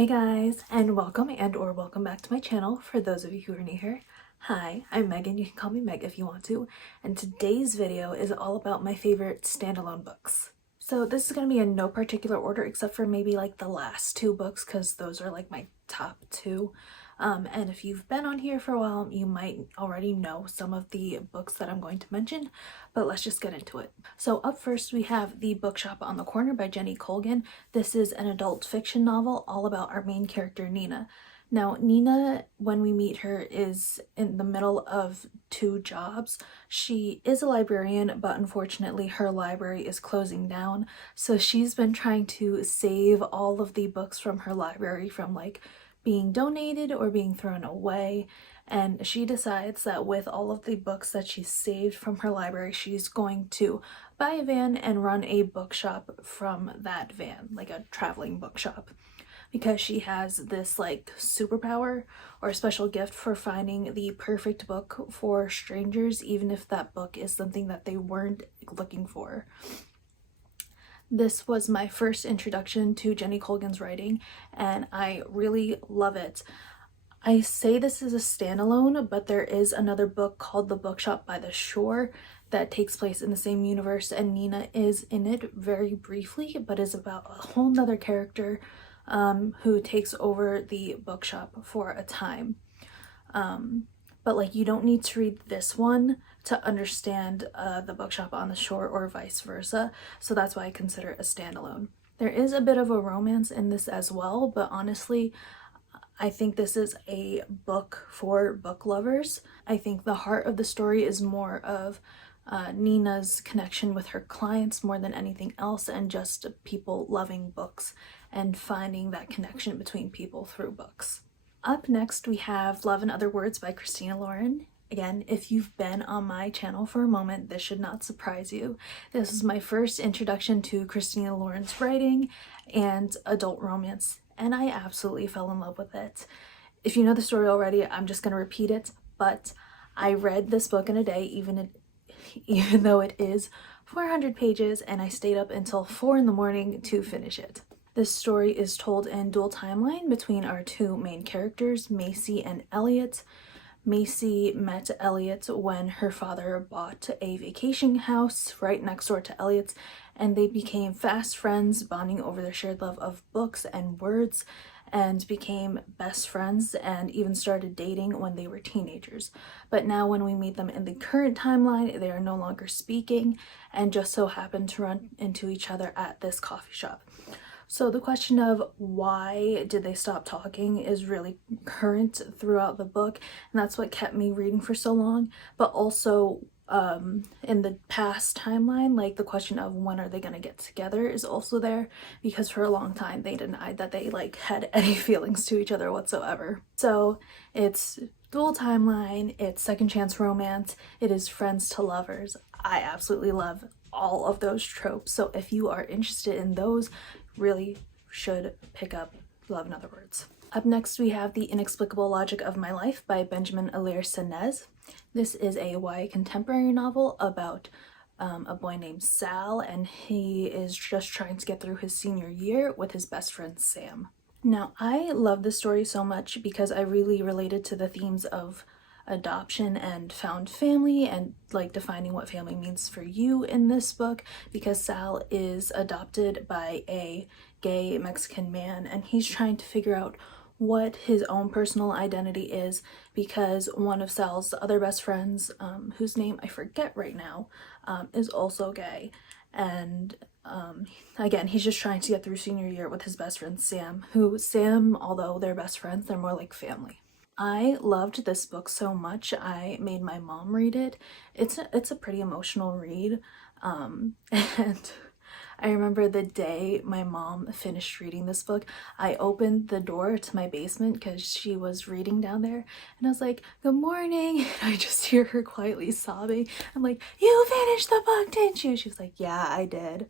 Hey guys, and welcome back to my channel. For those of you who are new here, hi, I'm Megan. You can call me Meg if you want to. And today's video is all about my favorite standalone books. So this is going to be in no particular order except for maybe like the last two books because those are like my top two. And if you've been on here for a while, you might already know some of the books that I'm going to mention, but let's just get into it. So up first we have The Bookshop on the Corner by Jenny Colgan. This is an adult fiction novel all about our main character, Nina. Now, Nina, when we meet her, is in the middle of two jobs. She is a librarian, but unfortunately her library is closing down. So she's been trying to save all of the books from her library from like being donated or being thrown away. And she decides that with all of the books that she saved from her library, she's going to buy a van and run a bookshop from that van, like a traveling bookshop, because she has this like superpower or special gift for finding the perfect book for strangers, even if that book is something that they weren't looking for. This was my first introduction to Jenny Colgan's writing, and I really love it. I say this is a standalone, but there is another book called The Bookshop by the Shore that takes place in the same universe, and Nina is in it very briefly, but is about a whole nother character who takes over the bookshop for a time. But like, you don't need to read this one to understand The Bookshop on the Shore or vice versa, so that's why I consider it a standalone. There is a bit of a romance in this as well, but honestly, I think this is a book for book lovers. I think the heart of the story is more of Nina's connection with her clients more than anything else, and just people loving books and finding that connection between people through books. Up next we have Love in Other Words by Christina Lauren. Again, if you've been on my channel for a moment, this should not surprise you. This is my first introduction to Christina Lauren's writing and adult romance, and I absolutely fell in love with it. If you know the story already, I'm just going to repeat it, but I read this book in a day, even though it is 400 pages, and I stayed up until 4 in the morning to finish it. This story is told in dual timeline between our two main characters, Macy and Elliot. Macy met Elliot when her father bought a vacation house right next door to Elliot's, and they became fast friends, bonding over their shared love of books and words, and became best friends and even started dating when they were teenagers. But now when we meet them in the current timeline, they are no longer speaking and just so happen to run into each other at this coffee shop. So the question of why did they stop talking is really current throughout the book, and that's what kept me reading for so long. But also in the past timeline, like the question of when are they going to get together is also there, because for a long time they denied that they like had any feelings to each other whatsoever. So it's dual timeline, it's second chance romance, it is friends to lovers. I absolutely love all of those tropes, so if you are interested in those, really should pick up Love in Other Words. Up next we have The Inexplicable Logic of My Life by Benjamin Alire Sanez. This is a YA contemporary novel about a boy named Sal, and he is just trying to get through his senior year with his best friend Sam. Now, I love this story so much because I really related to the themes of adoption and found family, and like defining what family means for you in this book, because Sal is adopted by a gay Mexican man and he's trying to figure out what his own personal identity is, because one of Sal's other best friends, whose name I forget right now, is also gay. And again, he's just trying to get through senior year with his best friend Sam, although they're best friends, they're more like family. I loved this book so much I made my mom read it. It's a pretty emotional read, and I remember the day my mom finished reading this book, I opened the door to my basement because she was reading down there, and I was like, "Good morning," and I just hear her quietly sobbing. I'm like, "You finished the book, didn't you?" She was like, "Yeah, I did."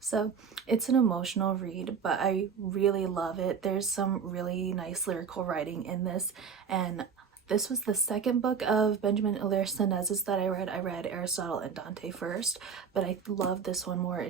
So it's an emotional read, but I really love it. There's some really nice lyrical writing in this, and this was the second book of Benjamin Alire Sanez's that I read. I read Aristotle and Dante first, but I love this one more.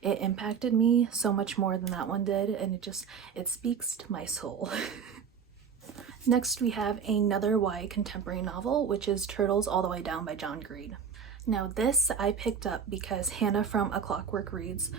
it impacted me so much more than that one did, and it speaks to my soul. Next we have another YA contemporary novel, which is Turtles All the Way Down by John Green. Now this I picked up because Hannah from A Clockwork Reads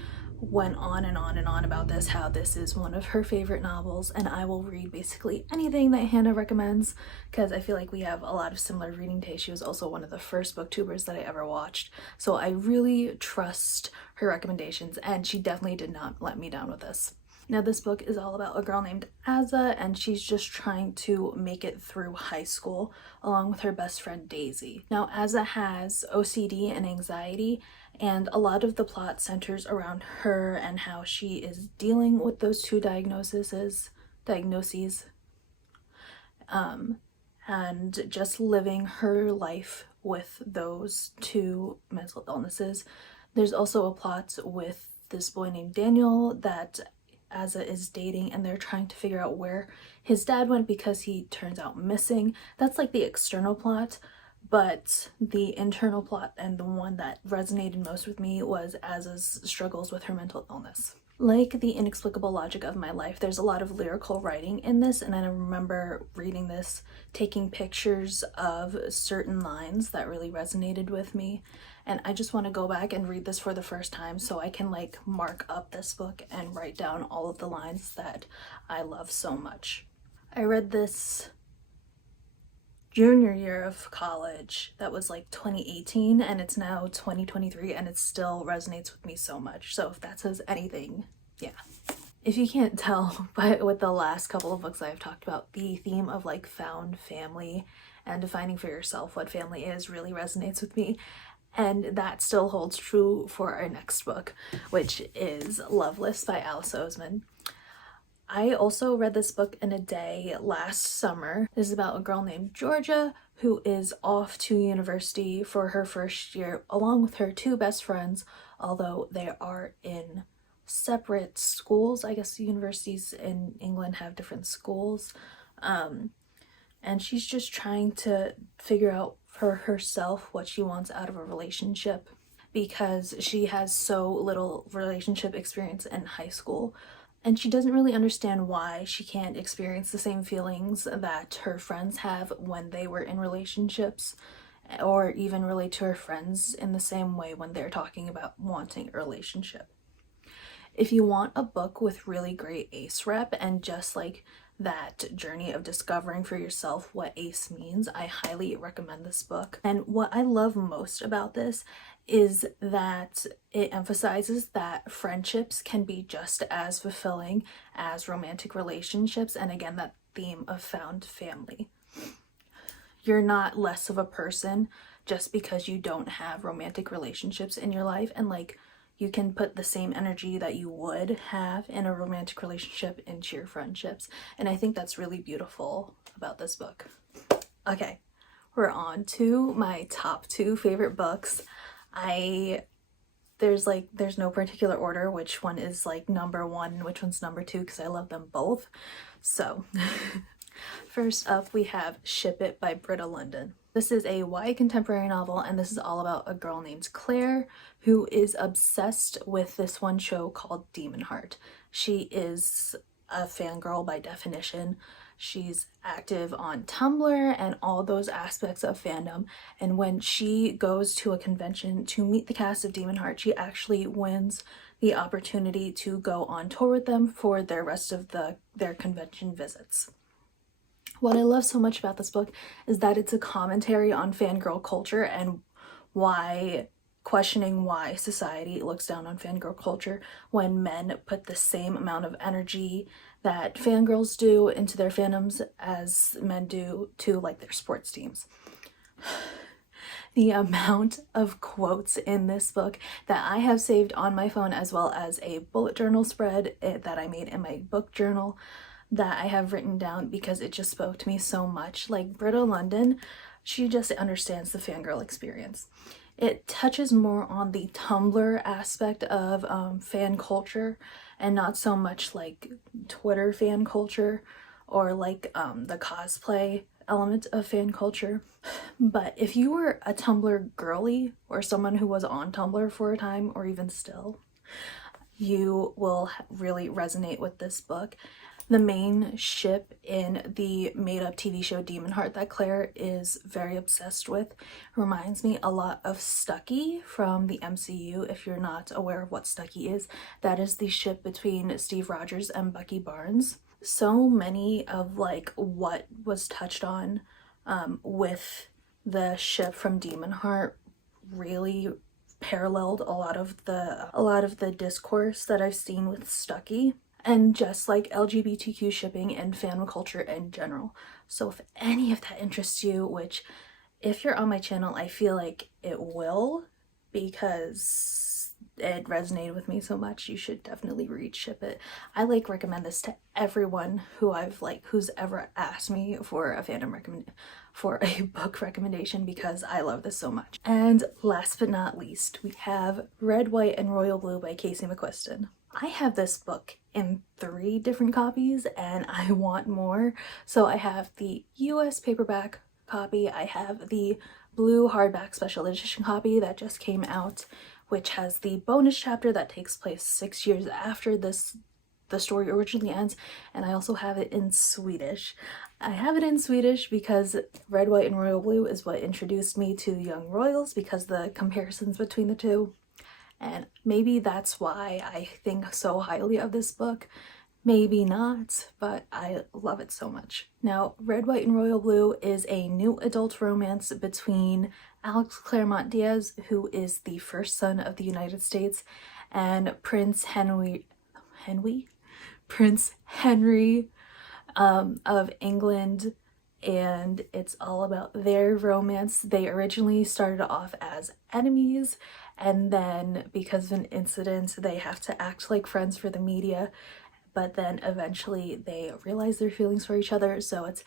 went on and on and on about this, how this is one of her favorite novels, and I will read basically anything that Hannah recommends because I feel like we have a lot of similar reading taste. She was also one of the first booktubers that I ever watched, so I really trust her recommendations, and she definitely did not let me down with this. Now this book is all about a girl named Azza, and she's just trying to make it through high school along with her best friend Daisy. Now Azza has OCD and anxiety, and a lot of the plot centers around her and how she is dealing with those two diagnoses, and just living her life with those two mental illnesses. There's also a plot with this boy named Daniel that Azza is dating, and they're trying to figure out where his dad went because he turns out missing. That's like the external plot, but the internal plot, and the one that resonated most with me, was Azza's struggles with her mental illness. Like The Inexplicable Logic of My Life, there's a lot of lyrical writing in this, and I remember reading this, taking pictures of certain lines that really resonated with me, and I just want to go back and read this for the first time so I can like mark up this book and write down all of the lines that I love so much. I read this junior year of college. That was like 2018, and it's now 2023, and it still resonates with me so much. So if that says anything, yeah. If you can't tell, but with the last couple of books I've talked about, the theme of like found family and defining for yourself what family is really resonates with me, and that still holds true for our next book, which is Loveless by Oseman. I also read this book in a day last summer. This is about a girl named Georgia who is off to university for her first year along with her two best friends, although they are in separate schools. I guess universities in England have different schools. And she's just trying to figure out for herself what she wants out of a relationship because she has so little relationship experience in high school. And she doesn't really understand why she can't experience the same feelings that her friends have when they were in relationships, or even relate to her friends in the same way when they're talking about wanting a relationship. If you want a book with really great ace rep and just like that journey of discovering for yourself what ace means, I highly recommend this book. And what I love most about this is that it emphasizes that friendships can be just as fulfilling as romantic relationships, and again, that theme of found family. You're not less of a person just because you don't have romantic relationships in your life, and like you can put the same energy that you would have in a romantic relationship into your friendships, and I think that's really beautiful about this book. Okay, we're on to my top 2 favorite books. There's no particular order which one is like number 1 and which one's number 2 because I love them both. So first up we have Ship It by Britta Lundin. This is a YA contemporary novel, and this is all about a girl named Claire who is obsessed with this one show called Demon Heart. She is a fangirl by definition. She's active on Tumblr and all those aspects of fandom, and when she goes to a convention to meet the cast of Demon Heart, she actually wins the opportunity to go on tour with them for their rest of their convention visits. What I love so much about this book is that it's a commentary on fangirl culture and questioning why society looks down on fangirl culture when men put the same amount of energy that fangirls do into their fandoms as men do to like their sports teams. The amount of quotes in this book that I have saved on my phone, as well as a bullet journal spread that I made in my book journal that I have written down because it just spoke to me so much. Like Britta Lundin, she just understands the fangirl experience. It touches more on the Tumblr aspect of fan culture and not so much like Twitter fan culture or like the cosplay element of fan culture. But if you were a Tumblr girly or someone who was on Tumblr for a time, or even still, you will really resonate with this book. The main ship in the made-up TV show Demon Heart that Claire is very obsessed with reminds me a lot of Stucky from the MCU. If you're not aware of what Stucky is, that is the ship between Steve Rogers and Bucky Barnes. So many of like what was touched on with the ship from Demon Heart really paralleled a lot of the discourse that I've seen with Stucky, and just like LGBTQ shipping and fan culture in general. So if any of that interests you, which if you're on my channel, I feel like it will, because it resonated with me so much, you should definitely read Ship It. I like recommend this to everyone who who's ever asked me for a book recommendation, because I love this so much. And last but not least, we have Red, White, and Royal Blue by Casey McQuiston. I have this book in 3 different copies and I want more. So I have the US paperback copy, I have the blue hardback special edition copy that just came out, which has the bonus chapter that takes place 6 years after the story originally ends, and I also have it in Swedish. I have it in Swedish because Red, White, and Royal Blue is what introduced me to Young Royals, because the comparisons between the two. And maybe that's why I think so highly of this book. Maybe not, but I love it so much. Now, Red, White, and Royal Blue is a new adult romance between Alex Claremont Diaz, who is the first son of the United States, and Prince Henry of England, and it's all about their romance. They originally started off as enemies, and then because of an incident they have to act like friends for the media, but then eventually they realize their feelings for each other, so it's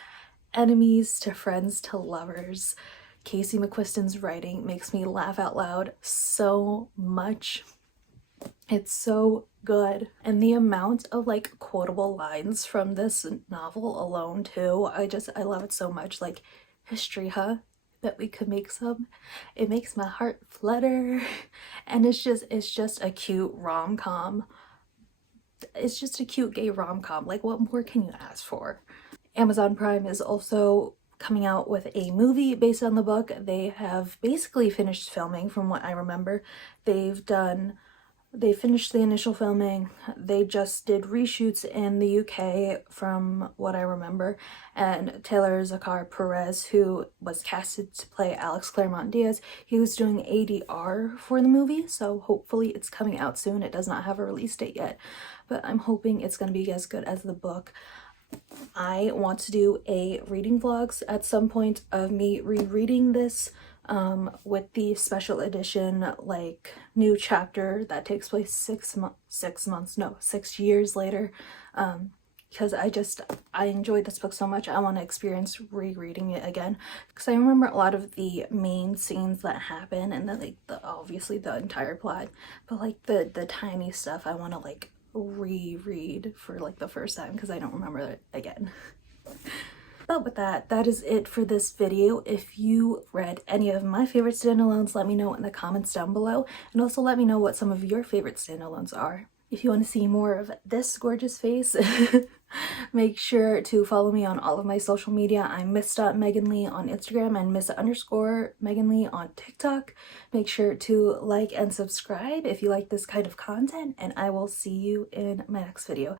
enemies to friends to lovers. Casey McQuiston's writing makes me laugh out loud so much. It's so good, and the amount of like quotable lines from this novel alone too, I love it so much. Like, history, huh? Bet we could make some. It makes my heart flutter. And it's just a cute rom-com. It's just a cute gay rom-com. Like, what more can you ask for? Amazon Prime is also coming out with a movie based on the book. They have basically finished filming, from what I remember. They finished the initial filming. They just did reshoots in the UK, from what I remember. And Taylor Zakar Perez, who was casted to play Alex Claremont Diaz, he was doing ADR for the movie, so hopefully it's coming out soon. It does not have a release date yet, but I'm hoping it's going to be as good as the book. I want to do a reading vlogs at some point of me rereading this, with the special edition like new chapter that takes place 6 years later, because I enjoyed this book so much. I want to experience rereading it again, because I remember a lot of the main scenes that happen, and then like obviously the entire plot, but like the tiny stuff I want to like reread for like the first time, because I don't remember it again. But with that is it for this video. If you read any of my favorite standalones, let me know in the comments down below, and also let me know what some of your favorite standalones are. If you want to see more of this gorgeous face, make sure to follow me on all of my social media. I'm miss.meganlee on Instagram and miss_meganlee on TikTok. Make sure to like and subscribe if you like this kind of content, and I will see you in my next video.